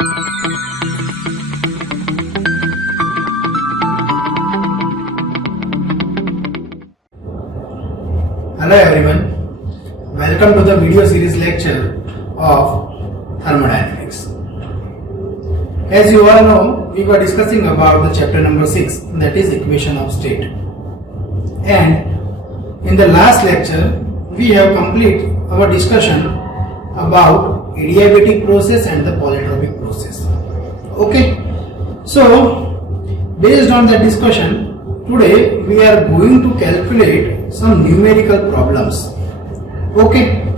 Hello everyone, welcome to the video series lecture of thermodynamics. As you all know, we were discussing about the chapter number 6, that is equation of state. And in the last lecture, we have completed our discussion about adiabatic process and the polytrophic process. Okay, so based on that discussion, today we are going to calculate some numerical problems. Okay,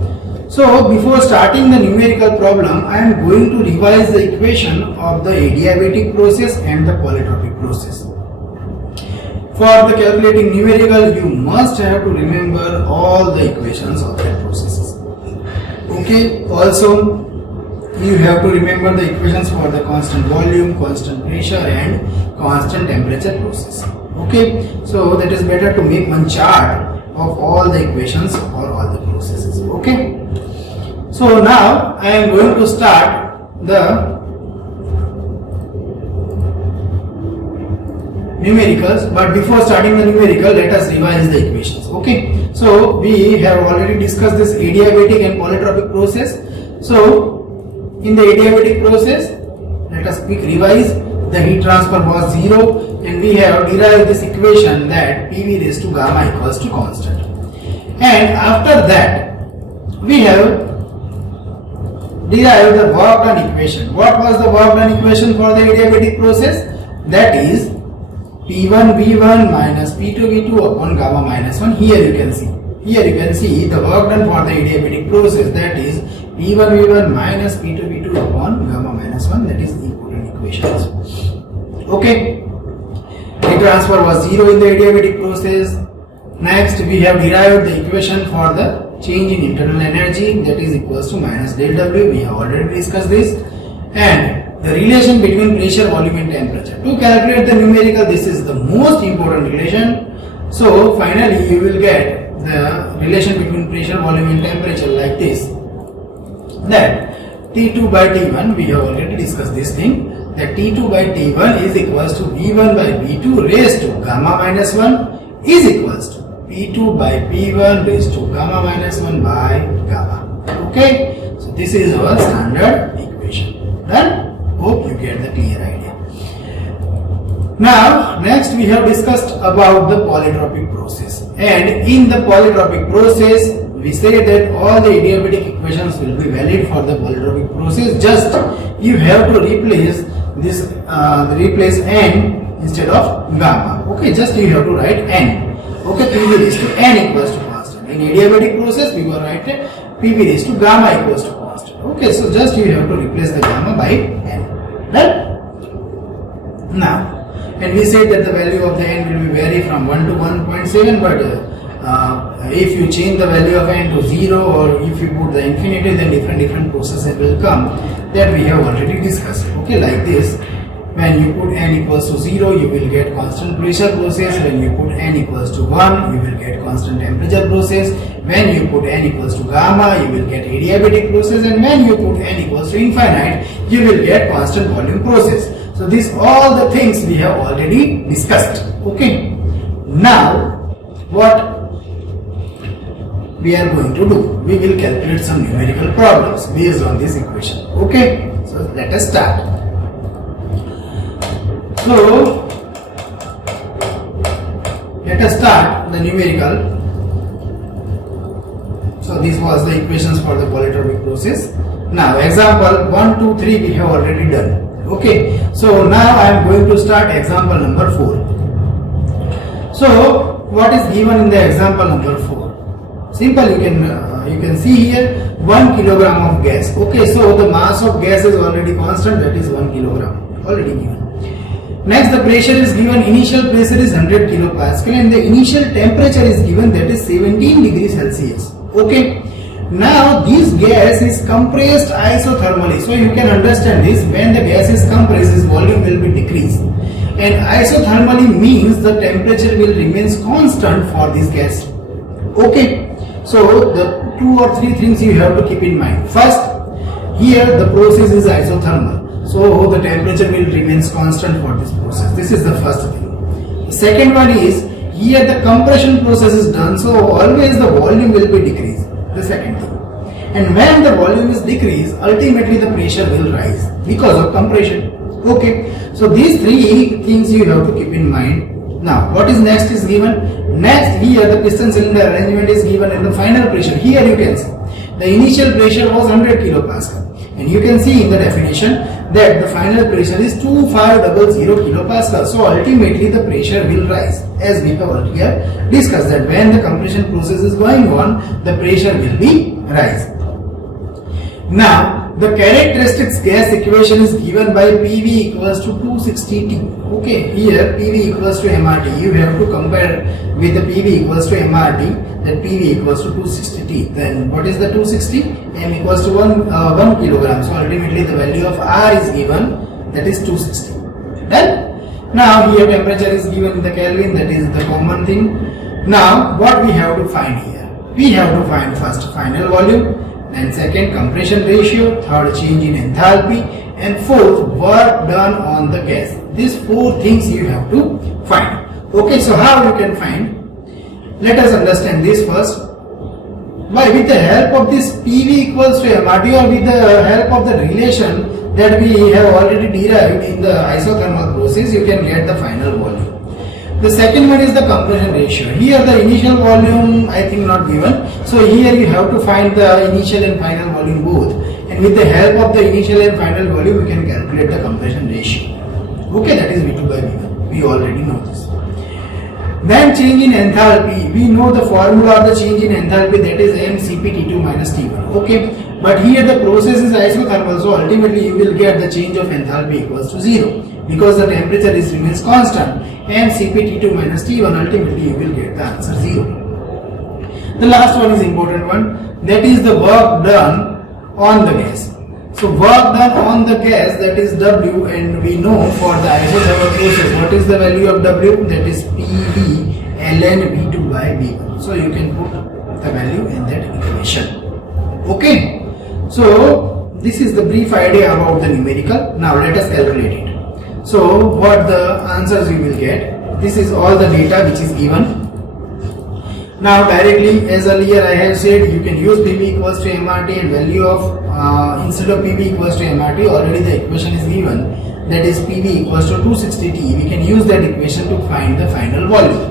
so before starting the numerical problem, I am going to revise the equation of the adiabatic process and the polytrophic process. For the calculating numerical, you must have to remember all the equations of that processes. Okay, also you have to remember the equations for the constant volume, constant pressure and constant temperature process. Okay, so that is better to make one chart of all the equations for all the processes. Okay, so now I am going to start the numericals, but before starting the numerical, let us revise the equations. Okay, so we have already discussed this adiabatic and polytrophic process. So in the adiabatic process, let us quick revise. The heat transfer was 0 and we have derived this equation that PV raised to gamma equals to constant. And after that, we have derived the work done equation. What was the work done equation for the adiabatic process? That is P1 V1 minus P2 V2 upon gamma minus 1. Here you can see the work done for the adiabatic process, that is P1 V1 minus P2 V2 upon gamma minus 1, that is the equivalent equations. Okay, heat transfer was 0 in the adiabatic process. Next, we have derived the equation for the change in internal energy, that is equals to minus del W. We have already discussed this. And the relation between pressure, volume and temperature. To calculate the numerical, this is the most important relation. So finally you will get the relation between pressure, volume and temperature like this. That T2 by T1, we have already discussed this thing, that T2 by T1 is equals to V1 by V2 raised to gamma minus 1 is equals to P2 by P1 raised to gamma minus 1 by gamma. Okay, so this is our standard equation. Done? Hope you get the clear idea. Now next we have discussed about the polytropic process, and in the polytropic process we say that all the adiabatic equations will be valid for the polytropic process. Just you have to replace this replace n instead of gamma. Okay, just you have to write n. Okay, PV raised to n equals to constant. In adiabatic process we will write PV raised to gamma equals to constant. Okay, so just you have to replace the gamma by n. Right? Now, and we said that the value of the n will be vary from 1 to 1.7, but if you change the value of n to 0 or if you put the infinity, then different processes will come, that we have already discussed. Okay, like this, when you put n equals to 0, you will get constant pressure process. When you put n equals to 1, you will get constant temperature process. When you put n equals to gamma, you will get adiabatic process, and when you put n equals to infinite, you will get constant volume process. So these all the things we have already discussed. Okay, now what we are going to do, we will calculate some numerical problems based on this equation. Okay, so let us start. So let us start the numerical. So this was the equations for the polytropic process. Now example 1, 2, 3 we have already done. Okay, so now I am going to start example number 4. So what is given in the example number 4? Simple, you can see here 1 kilogram of gas. Okay, so the mass of gas is already constant, that is 1 kilogram already given. Next, the pressure is given. Initial pressure is 100 kilopascal and the initial temperature is given, that is 17 degrees Celsius. Okay, now this gas is compressed isothermally. So you can understand this, when the gas is compressed, its volume will be decreased, and isothermally means the temperature will remain constant for this gas. Okay, so the 2 or 3 things you have to keep in mind. First, here the process is isothermal. So the temperature will remain constant for this process. This is the first thing. The second one is, here the compression process is done, so always the volume will be decreased. The second thing. And when the volume is decreased, ultimately the pressure will rise because of compression. Okay. So these three things you have to keep in mind. Now, what is next is given. Next, here the piston cylinder arrangement is given in the final pressure. Here you can see the initial pressure was 100 kilopascal, and you can see in the definition that the final pressure is 2500 kilopascal. So ultimately the pressure will rise, as we have earlier discussed that when the compression process is going on, the pressure will be rise. Now, the characteristics gas equation is given by PV equals to 260 T. Okay, here PV equals to MRT. You have to compare with the PV equals to MRT, that PV equals to 260 T. Then what is the 260? M equals to 1 kilogram. So ultimately the value of R is given, that is 260. Then now here temperature is given in the Kelvin, that is the common thing. Now what we have to find here? We have to find first final volume, then second compression ratio, third change in enthalpy, and fourth work done on the gas. These four things you have to find. Okay, so how you can find? Let us understand this first. With the help of this PV equals to MRT, or with the help of the relation that we have already derived in the isothermal process, you can get the final volume. The second one is the compression ratio. Here the initial volume I think not given. So here you have to find the initial and final volume both. And with the help of the initial and final volume, you can calculate the compression ratio. Okay, that is V2 by V1. We already know this. Then change in enthalpy. We know the formula of the change in enthalpy, that is mCpT2 minus T1. Okay. But here the process is isothermal, so ultimately you will get the change of enthalpy equals to 0. Because the temperature is remains constant, mCpT2 minus T1, ultimately you will get the answer 0. The last one is important one, that is the work done on the gas. So work done on the gas, that is W, and we know for the isothermal process what is the value of W, that is PV ln V2 by V1. So you can put the value in that equation. Okay. So this is the brief idea about the numerical. Now let us calculate it. So what the answers you will get, this is all the data which is given. Now directly, as earlier I have said, you can use PV equals to MRT, and value of instead of PV equals to MRT, already the equation is given, that is PV equals to 260 T. We can use that equation to find the final volume.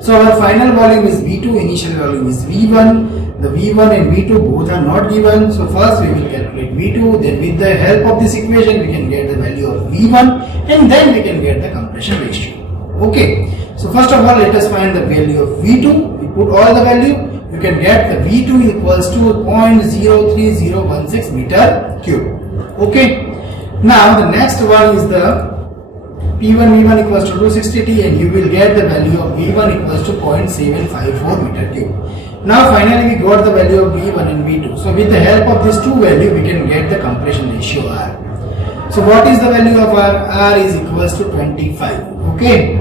So our final volume is V2, initial volume is V1. The V1 and V2 both are not given, so first we will calculate V2, then with the help of this equation we can get the value of V1, and then we can get the compression ratio. Okay, so first of all let us find the value of V2. We put all the value, you can get the V2 equals to 0.03016 meter cube. Okay, now the next one is the P1 V1 equals to 260 T, and you will get the value of V1 equals to 0.754 meter cube. Now finally we got the value of V1 and V2. So with the help of these two values we can get the compression ratio R. So what is the value of R? R is equals to 25. Okay.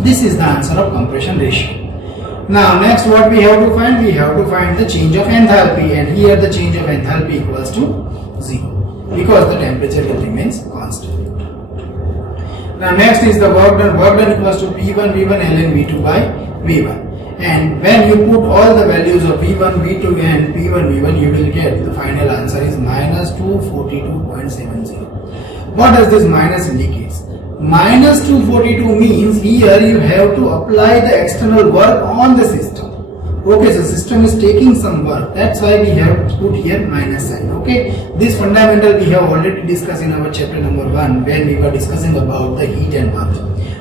This is the answer of compression ratio. Now next what we have to find? We have to find the change of enthalpy, and here the change of enthalpy equals to 0 because the temperature will remains constant. Now next is the work done. Work done equals to P1 V1 ln V2 by V1. And when you put all the values of V1, V2 and P1, V1, you will get the final answer is minus 242.70. What does this minus indicates? Minus 242 means here you have to apply the external work on the system. Okay, so system is taking some work. That's why we have put here minus sign. Okay, this fundamental we have already discussed in our chapter number 1 when we were discussing about the heat and work.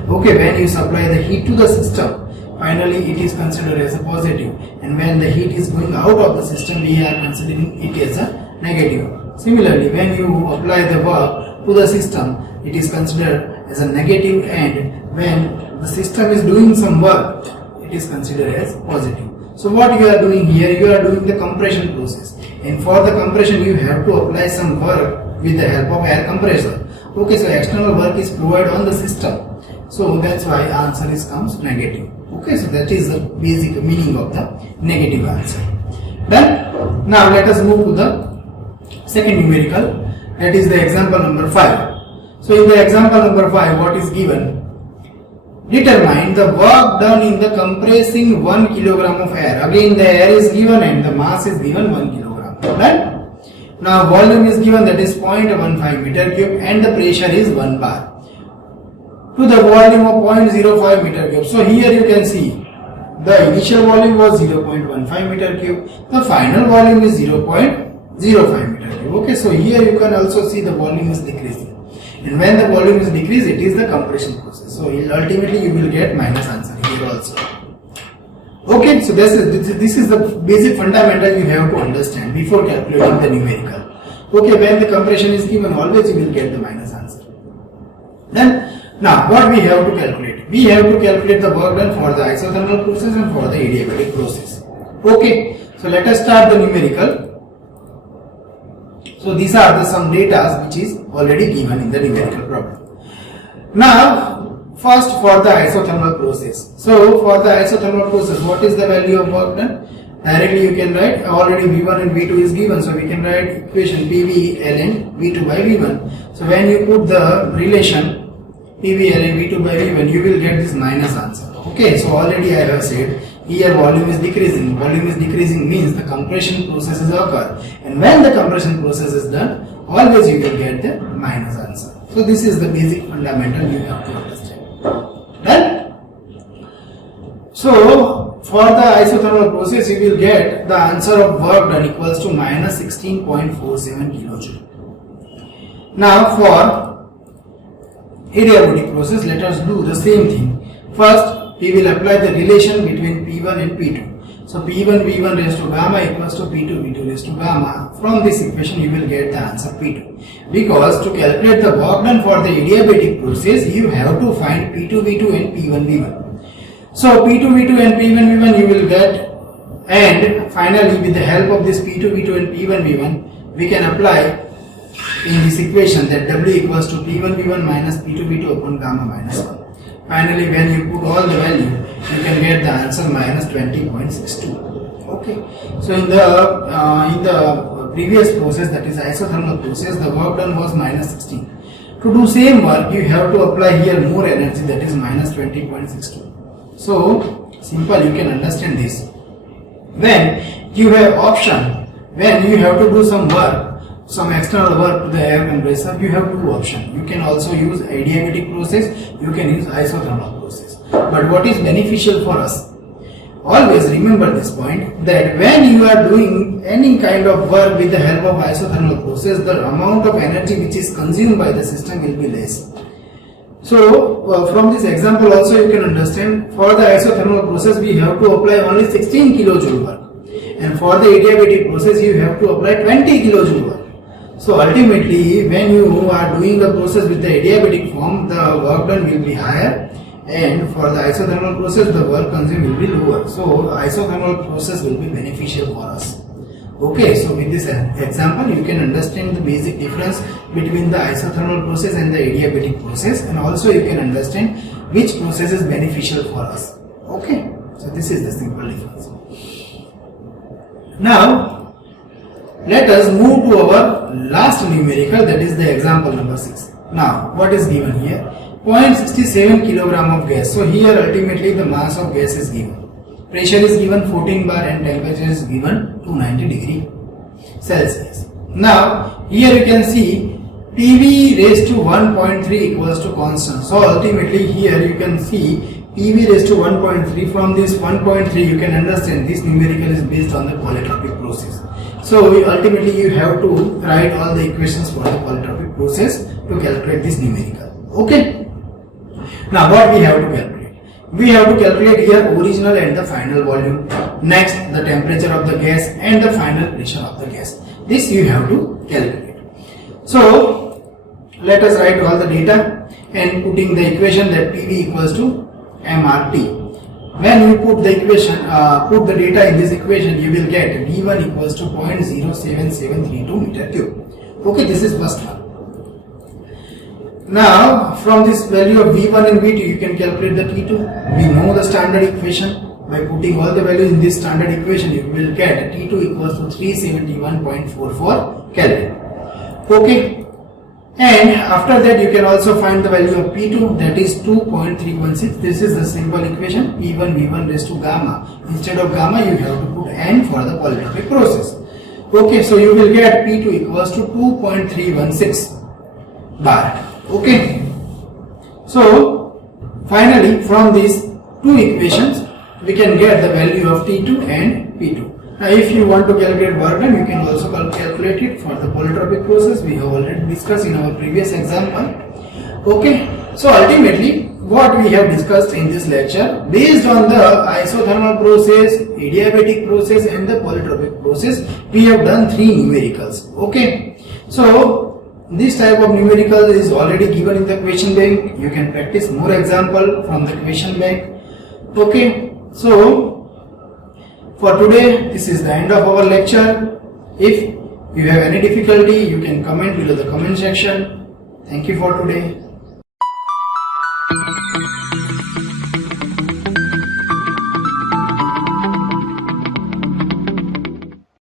Okay, when you supply the heat to the system, finally it is considered as a positive, and when the heat is going out of the system, we are considering it as a negative. Similarly, when you apply the work to the system, it is considered as a negative, and when the system is doing some work, it is considered as positive. So what you are doing here, you are doing the compression process, and for the compression you have to apply some work with the help of air compressor. Okay, so external work is provided on the system, so that's why answer is comes negative. Okay, so that is the basic meaning of the negative answer. Then now let us move to the second numerical. That is the example number 5. So in the example number 5, what is given? Determine the work done in the compressing 1 kilogram of air. Again the air is given and the mass is given 1 kilogram. Right? Now volume is given, that is 0.15 meter cube, and the pressure is 1 bar to the volume of 0.05 meter cube. So here you can see the initial volume was 0.15 meter cube, the final volume is 0.05 meter cube. Okay, so here you can also see the volume is decreasing, and when the volume is decreased, it is the compression process. So ultimately you will get minus answer here also. Okay, so this is the basic fundamental you have to understand before calculating the numerical. Okay, when the compression is given, always you will get the minus answer. Then now what we have to calculate? We have to calculate the work done for the isothermal process and for the adiabatic process. Okay, so let us start the numerical. So these are the some data which is already given in the numerical problem. Now first for the isothermal process. So for the isothermal process, what is the value of work done? Directly you can write, already V1 and V2 is given, so we can write equation PV ln V2 by V1. So when you put the relation PV ln V2 by V1, you will get this minus answer. Okay, so already I have said here volume is decreasing. Volume is decreasing means the compression processes occur, and when the compression process is done, always you will get the minus answer. So this is the basic fundamental you have to understand. Right? So for the isothermal process, you will get the answer of work done equals to minus 16.47 kilojoule. Now for adiabatic process, let us do the same thing. First, we will apply the relation between P1 and P2. So P1 V1 raised to gamma equals to P2 V2 raised to gamma. From this equation, you will get the answer P2. Because to calculate the work done for the adiabatic process, you have to find P2 V2 and P1 V1. So P2 V2 and P1 V1 you will get, and finally with the help of this P2 V2 and P1 V1, we can apply in this equation that W equals to P1 V1 minus P2 V2 upon gamma minus 1. Finally, when you put all the value, you can get the answer minus 20.62. Okay. So in the previous process, that is isothermal process, the work done was minus 16. To do same work, you have to apply here more energy, that is minus 20.62. So simple, you can understand this. When you have option, when you have to do some work, some external work to the air compressor, you have two options. You can also use adiabatic process, you can use isothermal process. But what is beneficial for us? Always remember this point, that when you are doing any kind of work with the help of isothermal process, the amount of energy which is consumed by the system will be less. So from this example also you can understand, for the isothermal process we have to apply only 16 kilojoule work, and for the adiabatic process you have to apply 20 kilojoule work. So ultimately when you are doing the process with the adiabatic form, the work done will be higher, and for the isothermal process the work consumed will be lower. So isothermal process will be beneficial for us. Okay, so with this example you can understand the basic difference between the isothermal process and the adiabatic process, and also you can understand which process is beneficial for us. Okay, so this is the simple difference. Now let us move to our last numerical, that is the example number 6. Now what is given here? 0.67 kilogram of gas. So here ultimately the mass of gas is given. Pressure is given 14 bar and temperature is given 290 degree Celsius. Now here you can see PV raised to 1.3 equals to constant. So ultimately here you can see PV raised to 1.3. From this 1.3 you can understand this numerical is based on the polytropic process. So ultimately you have to write all the equations for the polytropic process to calculate this numerical. Okay. Now what we have to calculate? We have to calculate here original and the final volume. Next the temperature of the gas and the final pressure of the gas. This you have to calculate. So let us write all the data and putting the equation that PV equals to MRT. When you put the equation, put the data in this equation, you will get V1 equals to 0.07732 meter cube. Okay, this is first one. Now from this value of V1 and V2 you can calculate the T2. We know the standard equation. By putting all the values in this standard equation you will get T2 equals to 371.44 Kelvin. Okay. And after that you can also find the value of P2, that is 2.316. This is the simple equation, P1 V1 raised to gamma. Instead of gamma you have to put N for the polytropic process. Okay, so you will get P2 equals to 2.316 bar. Okay, so finally from these two equations we can get the value of T2 and P2. Now if you want to calculate work done, you can also calculate it for the polytropic process. We have already discussed in our previous example. Okay, so ultimately what we have discussed in this lecture, based on the isothermal process, adiabatic process and the polytropic process, we have done 3 numericals. Okay, so this type of numerical is already given in the question bank. You can practice more example from the question bank. Okay, so for today, this is the end of our lecture. If you have any difficulty, you can comment below the comment section. Thank you for today.